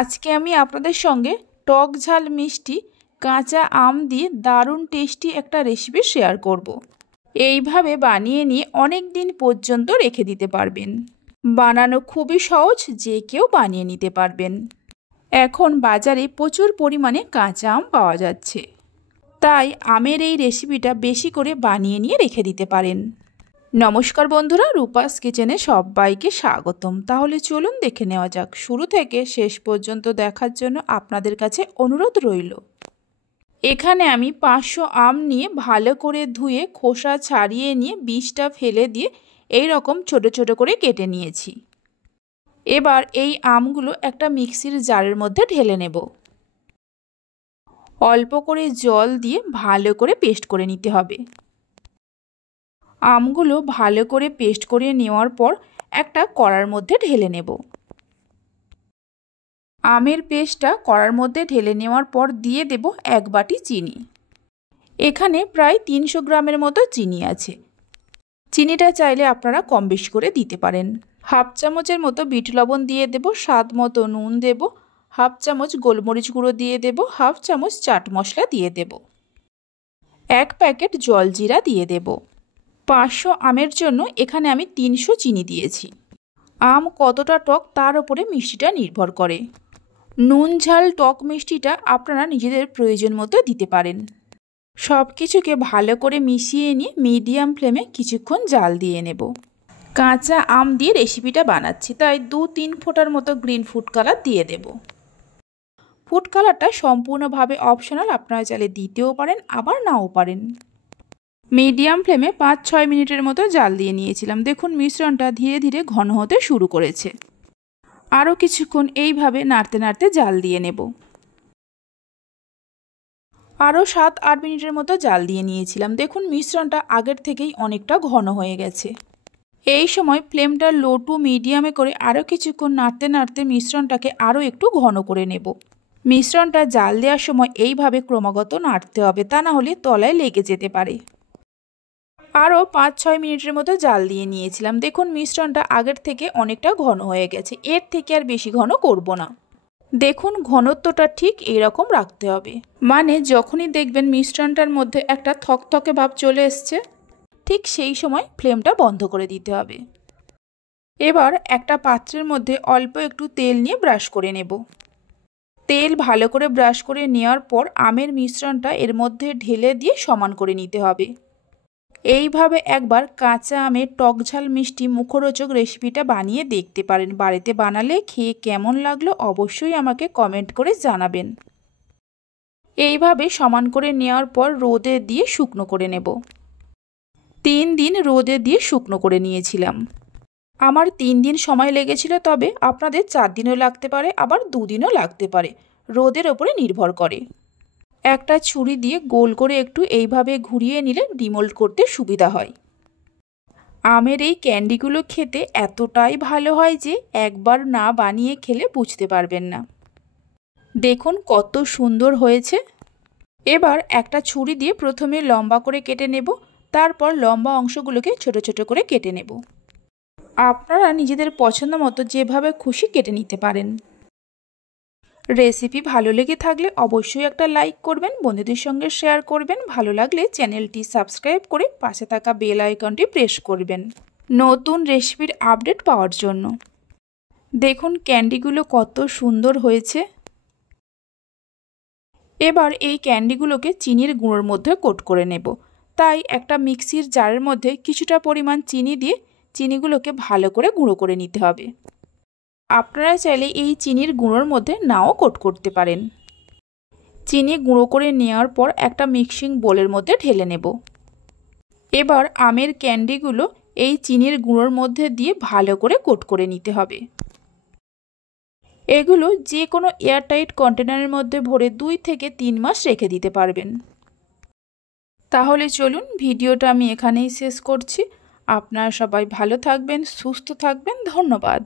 আজকে আমি আপনাদের সঙ্গে টক ঝাল মিষ্টি কাঁচা আম দিয়ে দারুণ টেস্টি একটা রেসিপি শেয়ার করব। এইভাবে বানিয়ে নিয়ে অনেক দিন পর্যন্ত রেখে দিতে পারবেন। বানানো খুবই সহজ, যে কেউ বানিয়ে নিতে পারবেন। এখন বাজারে প্রচুর পরিমাণে কাঁচা আম পাওয়া যাচ্ছে, তাই আমের এই রেসিপিটা বেশি করে বানিয়ে নিয়ে রেখে দিতে পারেন। নমস্কার বন্ধুরা, রূপাস কিচেনে সবাইকে স্বাগতম। তাহলে চলুন দেখে নেওয়া যাক। শুরু থেকে শেষ পর্যন্ত দেখার জন্য আপনাদের কাছে অনুরোধ রইল। এখানে আমি 500 আম নিয়ে ভালো করে ধুয়ে খোসা ছাড়িয়ে নিয়ে বীজটা ফেলে দিয়ে এই রকম ছোট ছোট করে কেটে নিয়েছি। এবার এই আমগুলো একটা মিক্সির জারের মধ্যে ঢেলে নেব। অল্প করে জল দিয়ে ভালো করে পেস্ট করে নিতে হবে। আমগুলো ভালো করে পেস্ট করে নেওয়ার পর একটা কড়ার মধ্যে ঢেলে নেব। আমের পেস্টটা কড়ার মধ্যে ঢেলে নেওয়ার পর দিয়ে দেব 1 বাটি চিনি। এখানে প্রায় 300 গ্রামের মতো চিনি আছে। চিনিটা চাইলে আপনারা কম বেশি করে দিতে পারেন। হাফ চামচের মতো বিট লবণ দিয়ে দেব, স্বাদ মতো নুন দেব, হাফ চামচ গোলমরিচ গুঁড়ো দিয়ে দেব, হাফ চামচ চাট মশলা দিয়ে দেব, 1 প্যাকেট জলজিরা দিয়ে দেব। 500 আমের জন্য এখানে আমি 300 চিনি দিয়েছি। আম কতটা টক তার উপরে মিষ্টিটা নির্ভর করে। নুন ঝাল টক মিষ্টিটা আপনারা নিজেদের প্রয়োজন মতো দিতে পারেন। সব কিছুকে ভালো করে মিশিয়ে নিয়ে মিডিয়াম ফ্লেমে কিছুক্ষণ জাল দিয়ে নেব। কাঁচা আম দিয়ে রেসিপিটা বানাচ্ছি, তাই 2-3 ফোঁটার মতো গ্রিন ফুড কালার দিয়ে দেব। ফুড কালারটা সম্পূর্ণভাবে অপশনাল, আপনারা চাইলে দিতেও পারেন আবার নাও পারেন। মিডিয়াম ফ্লেমে 5-6 মিনিটের মতো জাল দিয়ে নিয়েছিলাম। দেখুন মিশ্রণটা ধীরে ধীরে ঘন হতে শুরু করেছে। আরও কিছুক্ষণ এইভাবে নাড়তে নাড়তে জাল দিয়ে নেব। আরও 7-8 মিনিটের মতো জাল দিয়ে নিয়েছিলাম। দেখুন মিশ্রণটা আগের থেকেই অনেকটা ঘন হয়ে গেছে। এই সময় ফ্লেমটা লো টু মিডিয়ামে করে আরও কিছুক্ষণ নাড়তে নাড়তে মিশ্রণটাকে আরও একটু ঘন করে নেব। মিশ্রণটা জাল দেওয়ার সময় এইভাবে ক্রমাগত নাড়তে হবে, তা না হলে তলায় লেগে যেতে পারে। আরও 5-6 মিনিটের মতো জাল দিয়ে নিয়েছিলাম। দেখুন মিশ্রণটা আগের থেকে অনেকটা ঘন হয়ে গেছে। এর থেকে আর বেশি ঘন করব না। দেখুন ঘনত্বটা ঠিক এইরকম রাখতে হবে। মানে যখনই দেখবেন মিশ্রণটার মধ্যে একটা থকথকে ভাব চলে এসছে, ঠিক সেই সময় ফ্লেমটা বন্ধ করে দিতে হবে। এবার একটা পাত্রের মধ্যে অল্প একটু তেল নিয়ে ব্রাশ করে নেব। তেল ভালো করে ব্রাশ করে নেওয়ার পর আমের মিশ্রণটা এর মধ্যে ঢেলে দিয়ে সমান করে নিতে হবে। এইভাবে একবার কাঁচা আমের টক ঝাল মিষ্টি মুখরোচক রেসিপিটা বানিয়ে দেখতে পারেন। বাড়িতে বানালে খেয়ে কেমন লাগলো অবশ্যই আমাকে কমেন্ট করে জানাবেন। এইভাবে সমান করে নেওয়ার পর রোদে দিয়ে শুকনো করে নেব। 3 দিন রোদে দিয়ে শুকনো করে নিয়েছিলাম। আমার 3 দিন সময় লেগেছিল, তবে আপনাদের 4 দিনও লাগতে পারে, আবার 2 দিনও লাগতে পারে, রোদের ওপরে নির্ভর করে। একটা ছুরি দিয়ে গোল করে একটু এইভাবে ঘুরিয়ে নিলে ডিমোল্ড করতে সুবিধা হয়। আমের এই ক্যান্ডিগুলো খেতে এতটাই ভালো হয় যে একবার না বানিয়ে খেলে বুঝতে পারবেন না। দেখুন কত সুন্দর হয়েছে। এবার একটা ছুরি দিয়ে প্রথমে লম্বা করে কেটে নেব, তারপর লম্বা অংশগুলোকে ছোট ছোট করে কেটে নেব। আপনারা নিজেদের পছন্দ মতো যেভাবে খুশি কেটে নিতে পারেন। রেসিপি ভালো লেগে থাকলে অবশ্যই একটা লাইক করবেন, বন্ধুদের সঙ্গে শেয়ার করবেন। ভালো লাগলে চ্যানেলটি সাবস্ক্রাইব করে পাশে থাকা বেল আইকনটি প্রেস করবেন নতুন রেসিপির আপডেট পাওয়ার জন্য। দেখুন ক্যান্ডিগুলো কত সুন্দর হয়েছে। এবার এই ক্যান্ডিগুলোকে চিনির গুঁড়োর মধ্যে কোট করে নেব। তাই একটা মিক্সির জারের মধ্যে কিছুটা পরিমাণ চিনি দিয়ে চিনিগুলোকে ভালো করে গুঁড়ো করে নিতে হবে। আপনারা চাইলে এই চিনির গুঁড়োর মধ্যে নাও কোট করতে পারেন। চিনি গুঁড়ো করে নেওয়ার পর একটা মিক্সিং বোলের মধ্যে ঢেলে নেব। এবার আমের ক্যান্ডিগুলো এই চিনির গুঁড়োর মধ্যে দিয়ে ভালো করে কোট করে নিতে হবে। এগুলো যে কোনো এয়ারটাইট কন্টেনারের মধ্যে ভরে 2 থেকে 3 মাস রেখে দিতে পারবেন। তাহলে চলুন ভিডিওটা আমি এখানেই শেষ করছি। আপনারা সবাই ভালো থাকবেন, সুস্থ থাকবেন। ধন্যবাদ।